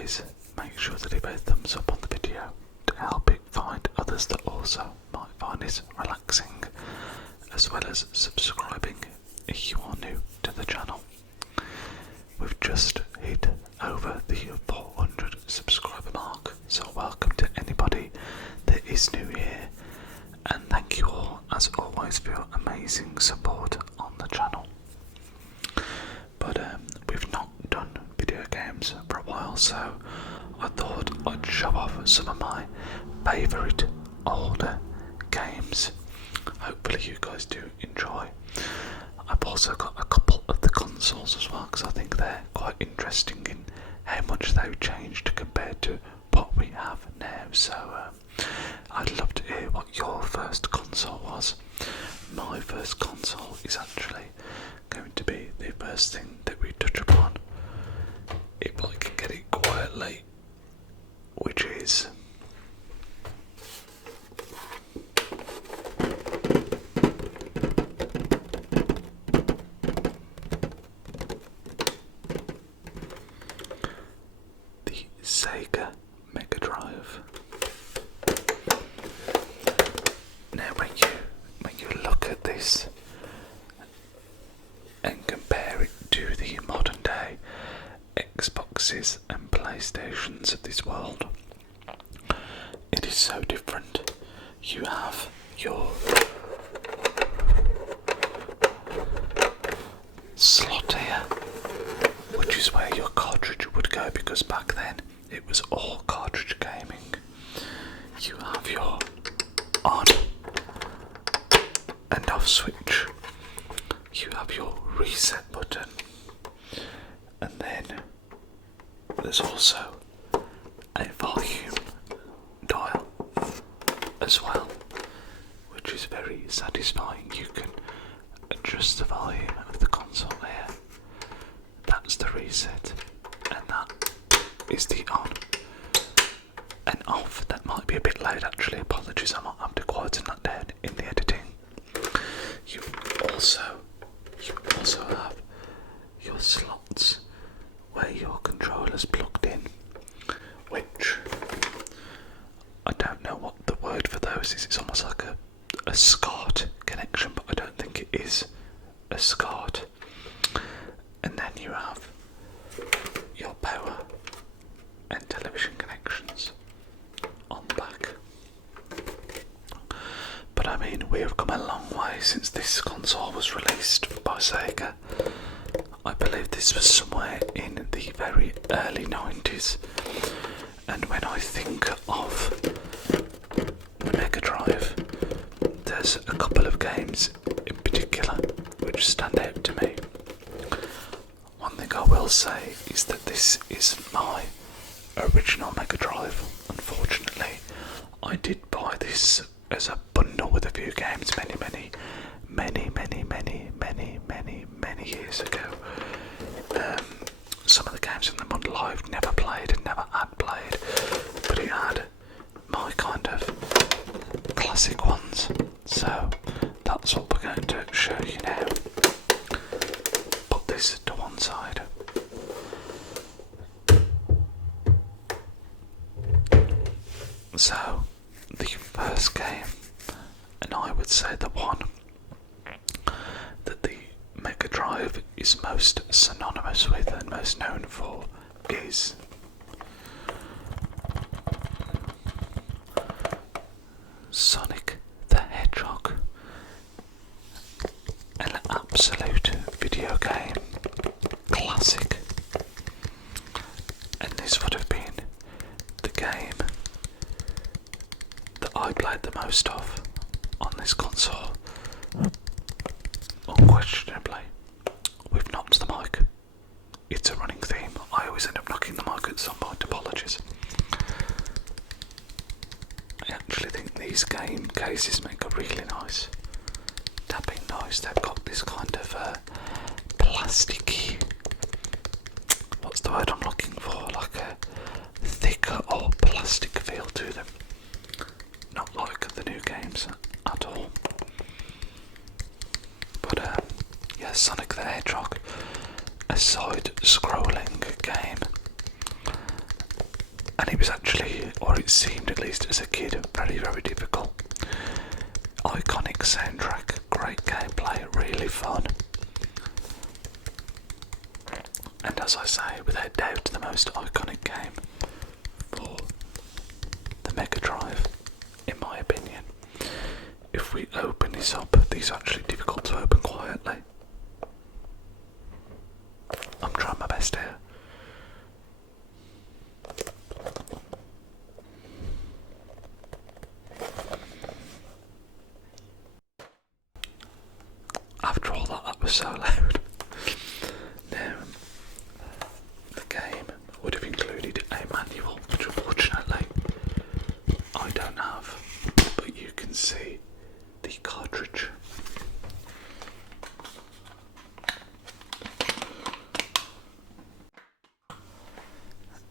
always, make sure that you hit a thumbs up on the video to help it find others that also might find it relaxing, as well as subscribing if you are new to the channel. We've just hit over the 400 subscriber mark, so welcome to anybody that is new here, and thank you all as always for your amazing support on the channel. But we've not done video games for a while, so I thought I'd show off some of my favourite older games. Hopefully you guys do enjoy. I've also got a couple of the consoles as well, because I think they're quite interesting in how much they've changed compared to what we have now. So I'd love to hear what your first console was. My first console is actually going to be the first thing that we touch upon, if I can get it quietly, which is the Sega Mega Drive. Now when you look at this and compare it to the modern day Xboxes and PlayStations of this world, it is so different. You have your slot here, which is where your cartridge would go, because back then it was all cartridge gaming. You have your on and off switch. You have your reset button, and then there's also a volume dial as well, which is very satisfying. You can adjust the volume of the console here. That's the reset, and that is the on and off. That might be a bit loud actually, apologies, I might have to quieten that down in the editing. You also have your slots where your controller's plugged in, which I don't know what the word for those is. It's almost like a SCART connection, but I don't think it is a SCART. And then you have your power and television connections on the back. But I mean, we have come a long way since this console was released by Sega. I believe this was somewhere in the very early 90s. And when I think of the Mega Drive, there's a couple of games in particular which stand out to me. One thing I will say is that this is my original Mega Drive. Unfortunately, I did buy this as a bundle with a few games many years ago. Some of the games in the bundle I've never played and never had played, but it had my kind of classic ones, so that's what we're going to show you now. Put this to one side. So the first game, and I would say the one that the Mega Drive is most synonymous with and most known for, is Sonic the Hedgehog. An absolute video game classic, and this would have been the game that I played the most of on this console. Unquestionably, we've knocked the mic. It's a running theme. I always end up knocking the mic at some point, apologies. I actually think these game cases make a really nice tapping noise. They've got this kind of plasticky, what's the word I'm looking for, like a thicker or plastic feel to them. Not like the new games at all. But yeah, Sonic the Hedgehog, a side-scrolling game and it was actually, or it seemed at least as a kid, very, very difficult. Iconic soundtrack, great gameplay, really fun. And as I say, without doubt, the most iconic game for the Mega Drive, in my opinion. If we open this up, these are actually difficult to open quietly. I'm trying my best here. After all that was so loud. Now, the game would have included a manual, which unfortunately I don't have, but you can see the cartridge.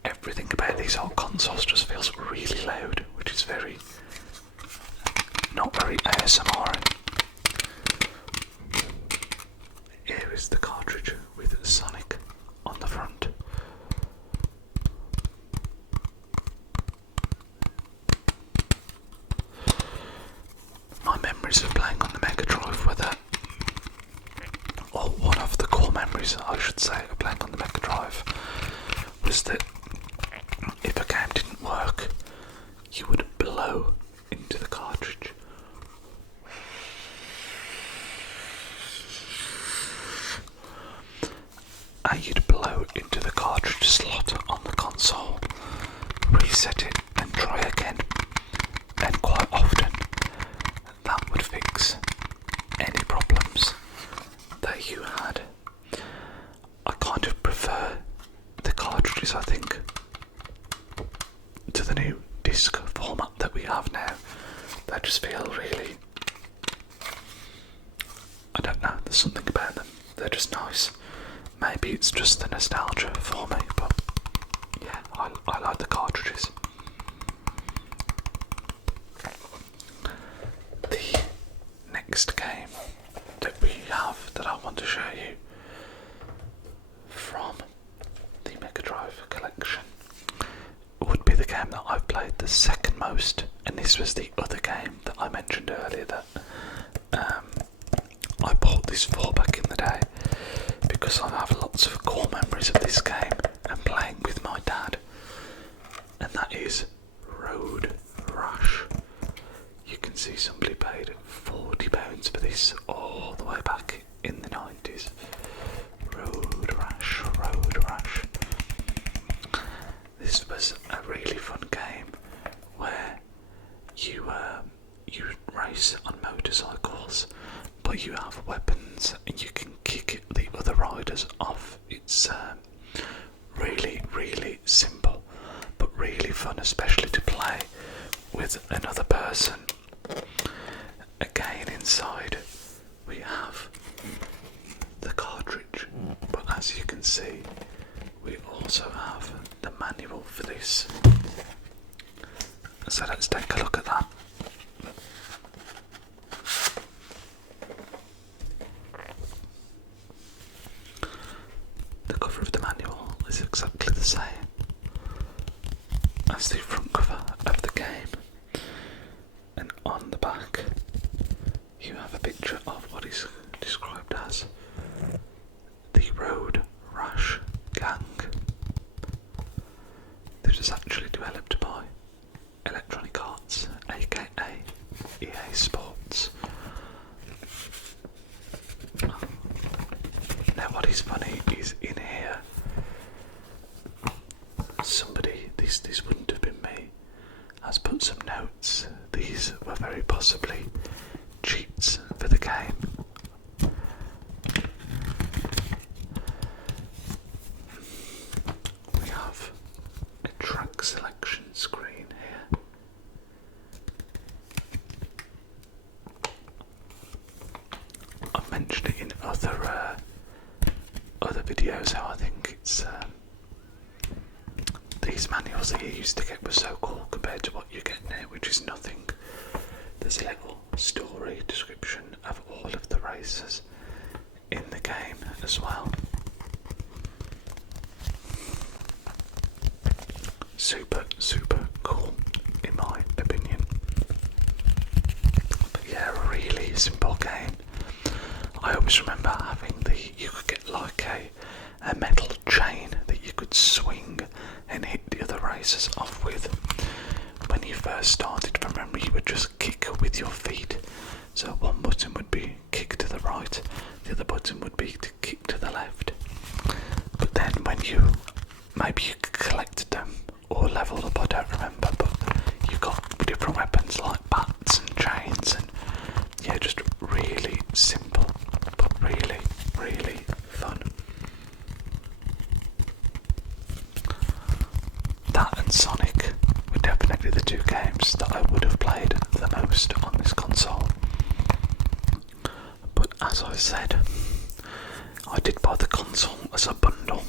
Everything about these old consoles just feels really loud, which is not very ASMR. Here is the cartridge with Sonic on the front. My memories of playing on the Mega Drive were that, or one of the core memories I should say of playing on the Mega Drive, was that if a game didn't work, you would blow into the cartridge. And you'd blow into the cartridge slot on the console, reset it and try again, and quite often that would fix any problems that you had. I kind of prefer the cartridges, I think, to the new disc format that we have now. They just feel really, I don't know, there's something about them, they're just nice. Maybe it's just the nostalgia for me, but yeah, I like the cartridges. The next game that we have that I want to show you from the Mega Drive collection would be the game that I've played the second most, and this was the other game that I mentioned earlier that I bought this for back in the day, because I have lots of core memories of this game and playing with my dad, and that is Road Rash. You can see somebody paid £40 for this all the way back in the 90s. Road Rash, Road Rash. This was a really fun game where you race on motorcycles, but you have weapons and you can kick the other riders off. It's really, really simple, but really fun, especially to play with another person. Again, inside we have the cartridge, but as you can see, we also have the manual for this. So let's take a look at that. The cover of the manual is exactly the same as the front cover of the game, and on the back you have a picture of what is described as the Road Rash Gang. This was actually developed by Electronic Arts, aka EA Sports. Now what is funny is in here, somebody, this wouldn't have been me, has put some notes. These were very possibly cheats for the game. We have a track selection screen here. I've mentioned it in other videos how I think it's these manuals that you used to get were so cool compared to what you get now, which is nothing. There's a little story description of all of the races in the game as well. super cool in my opinion. But yeah, a really simple game. I always remember having you could get like a metal chain that you could swing and hit the other racers off with. When you first started, from memory, you would just kick with your feet. So one button would be kick to the right, the other button would be to kick to the left. But then when maybe you collected them or leveled up, I don't remember, but you got different weapons like bats and chains, and yeah, just really simple, but really fun. That and Sonic were definitely the two games that I would have played the most on this console. But as I said, I did buy the console as a bundle,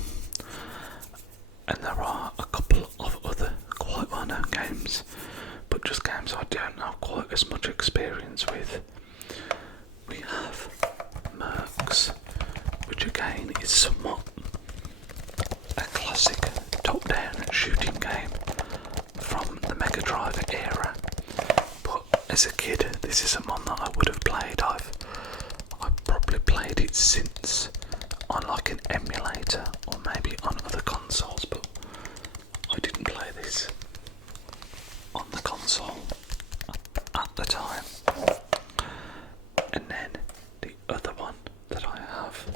and there are a couple of other quite well-known games, but just games I don't have quite as much experience with. We have Mercs, which again is somewhat a classic top-down shooting game from the Mega Drive era, but as a kid this isn't one that I would have played. I've probably played it since on like an emulator or maybe on other consoles, but I didn't play this on the console at the time. And then the other one that I have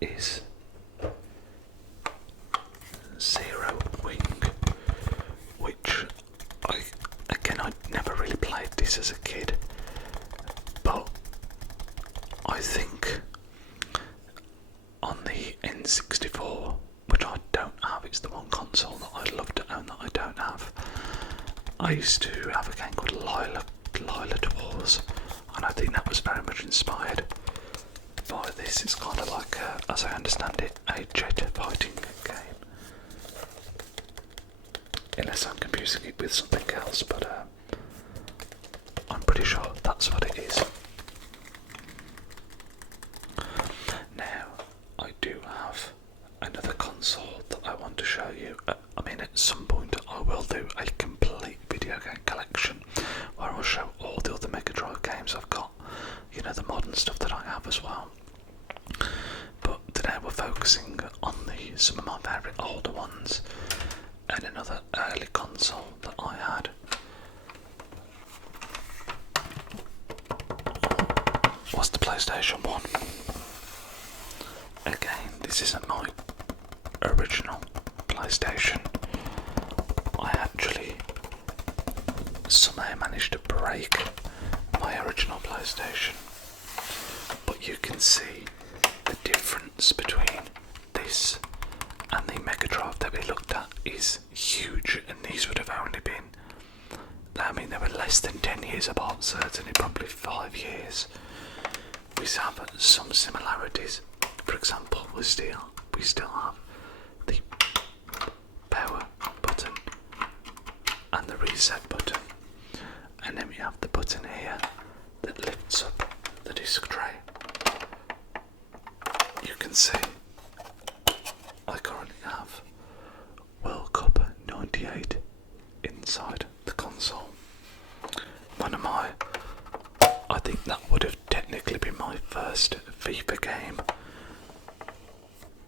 is Zero Wing, which I never really played this as a kid, but I think on the N64, which I don't have, it's the one console that I'd love to own that I don't have, I used to have a game called Lila Wars, and I think that was very much inspired by this. It's kind of like, as I understand it, a jet fighting game. Unless I'm confusing it with something else, but I'm pretty sure that's what it is. Now, I do have another console that I want to show you. At some point I will do a complete video game collection where I'll show all the other Mega Drive games I've got, the modern stuff that I have as well. But today we're focusing on some of my favourite older ones and another early console that I had. Was the PlayStation 1. Again, this isn't my original PlayStation. I actually somehow managed to break my original PlayStation, but you can see the difference between this and the Mega Drive that we looked at is huge, and these would have only been, they were less than 10 years apart, certainly probably 5 years. We have some similarities. For example, we still have the power button and the reset button, and then we have the button here that lifts up the disc tray. You can see I currently have World Cup 98 inside the console. I think that would have technically been my first FIFA game.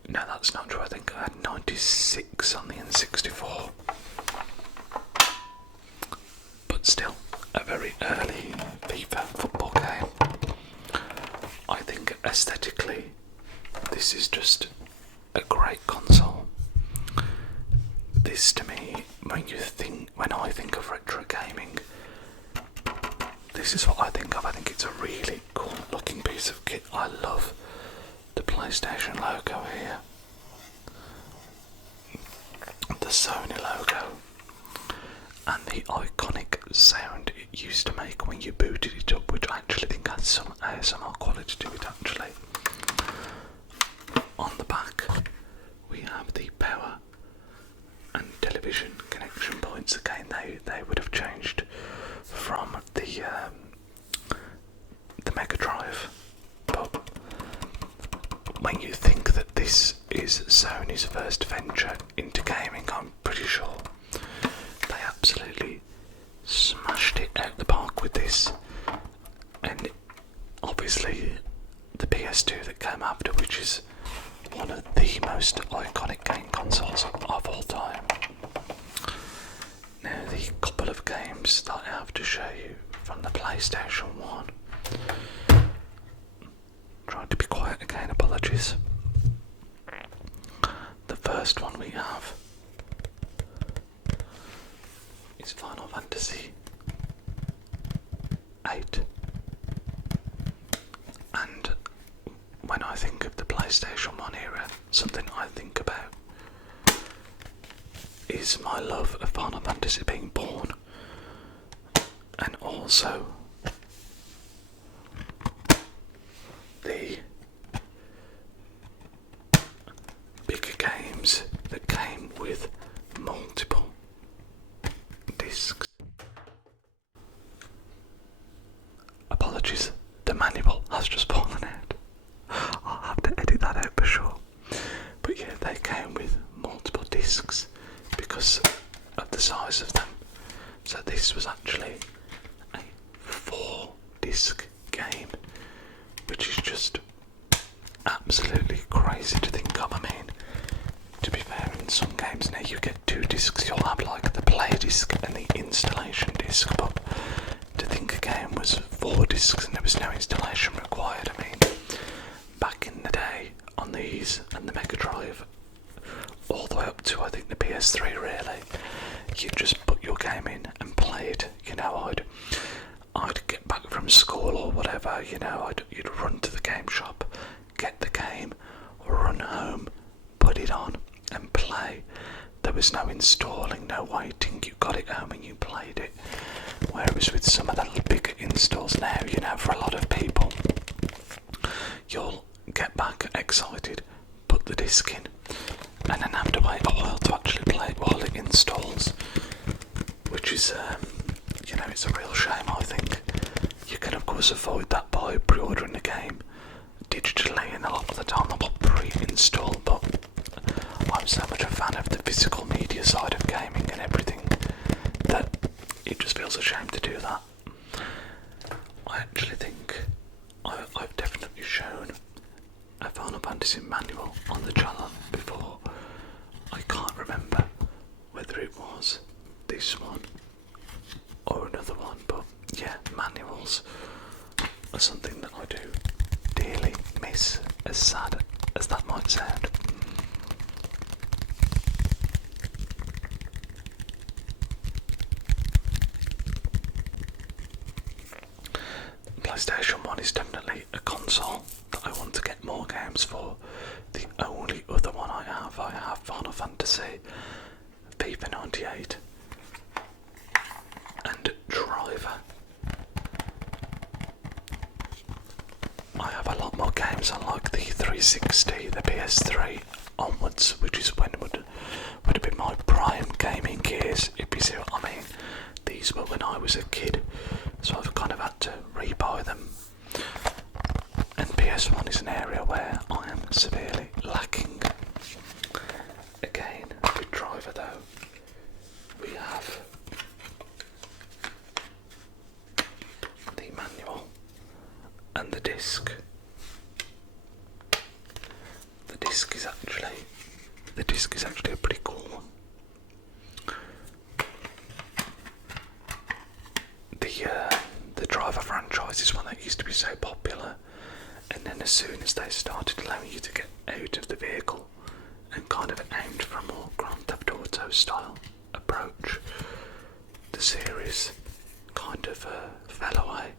No, that's not true. I think I had 96 on the N64. But still, a very early FIFA football game. I think aesthetically, this is just a great console. This to me, when I think of retro gaming, this is what I think of. I think it's a really cool looking piece of kit. I love the PlayStation logo here, the Sony logo, and the iconic sound it used to make when you booted it up, which I actually think has some ASMR quality to it actually. On the back we have the power and television connection points. Again, they would have changed from the Mega Drive, but when you think that this is Sony's first venture into gaming, I'm pretty sure absolutely smashed it out the park with this. And obviously the PS2 that came after, which is one of the most iconic game consoles of all time. Now, the couple of games that I have to show you from the PlayStation 1. Trying to be quiet again, apologies. The first one we have is Final Fantasy 8. And when I think of the PlayStation 1 era, something I think about is my love of Final Fantasy being born, and also the bigger games that came with multiple discs. Apologies, the manual has just fallen out. I'll have to edit that out for sure. But yeah, they came with multiple discs because of the size of them. So this was actually a 4-disc game, which is just absolutely crazy to think of. I mean, to be fair, in some games now you get 2 discs, you'll have like the play disc and the installation disc, but to think a game was 4 discs and there was no installation required. I mean, back in the day on these and the Mega Drive, all the way up to I think the PS3 really, you just put your game in and play it. You know, I'd get back from school or whatever, you know, you'd run to the game shop, get the game, run home, put it on and play. There was no installing, no waiting, you got it home and you played it. Whereas with some of the bigger installs now, you know, for a lot of people, you'll get back excited, put the disc in, and then have to wait a while to actually play it while it installs, which is, you know, it's a real shame. I think you can of course avoid that by pre-ordering the game digitally, and a lot of the time they'll pre-install, but I'm so much a fan of the physical media side of gaming and everything that it just feels a shame to do that. I actually think I've definitely shown a Final Fantasy manual on the channel before. I can't remember whether it was this one or another one, but yeah, manuals are something that I do dearly miss, as sad as that might sound. PlayStation 1 is definitely a console that I want to get more games for. The only other one I have Final Fantasy, FIFA 98 and Driver. I have a lot more games on like the 360, the PS3 onwards, which is when would have been my prime gaming years, if you see what I mean. These were when I was a kid, so I've kind of had to rebuy them. And PS1 is an area where I am severely lacking. Again, with Driver though, we have the manual and the disc. The disc is actually a pretty cool one. The Driver franchise is one that used to be so popular, and then as soon as they started allowing you to get out of the vehicle and kind of aimed for a more Grand Theft Auto style approach, the series kind of fell away,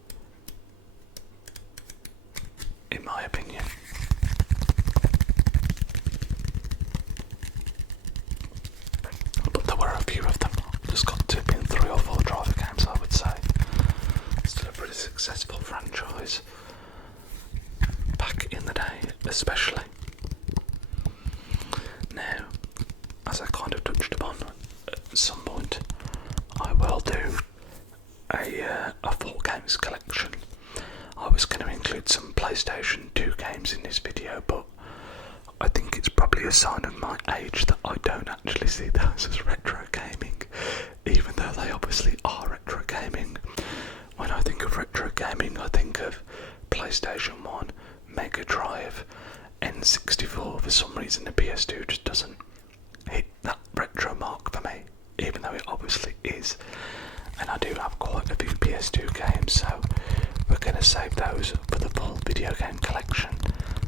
in my opinion. But there were a few of them. There's got to have been 3 or 4 Driver games, I would say. Still a pretty successful franchise back in the day, especially. Now, as I kind of touched upon at some point, I will do a full games collection. I was going to include some PlayStation 2 games in this video, but I think it's probably a sign of my age that I don't actually see those as retro gaming, even though they obviously is. And I do have quite a few PS2 games, so we're going to save those for the full video game collection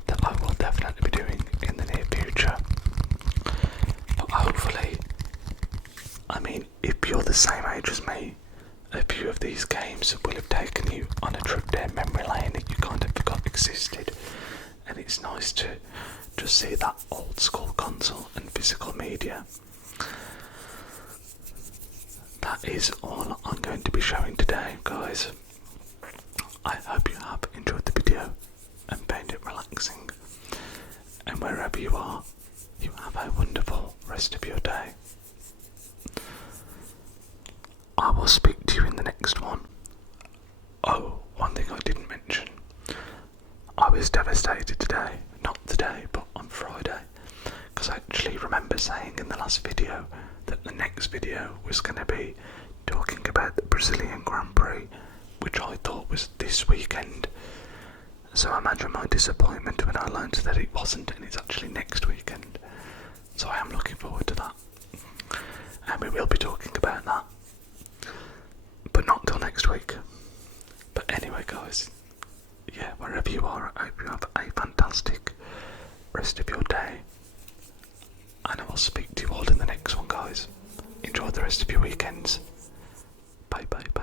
that I will definitely be doing in the near future. But hopefully, I mean, if you're the same age as me, a few of these games will have taken you on a trip down memory lane that you kind of forgot existed, and it's nice to just see that old school console and physical media. That is all I'm going to be showing today, guys. I hope you have enjoyed the video and found it relaxing, and wherever you are, you have a wonderful rest of your day. I will speak to you in the next one. Oh, one thing I didn't mention. I was devastated today, not today, but on Friday, because I actually remember saying in the last video that the next video was going to be talking about the Brazilian Grand Prix, which I thought was this weekend. So imagine my disappointment when I learned that it wasn't, and it's actually next weekend. So I am looking forward to that, and we will be talking about that, but not till next week. But anyway, guys, yeah, wherever you are, I hope you have a fantastic rest of your day, and I will speak to you all in the next one, guys. Enjoy the rest of your weekends. Bye bye bye.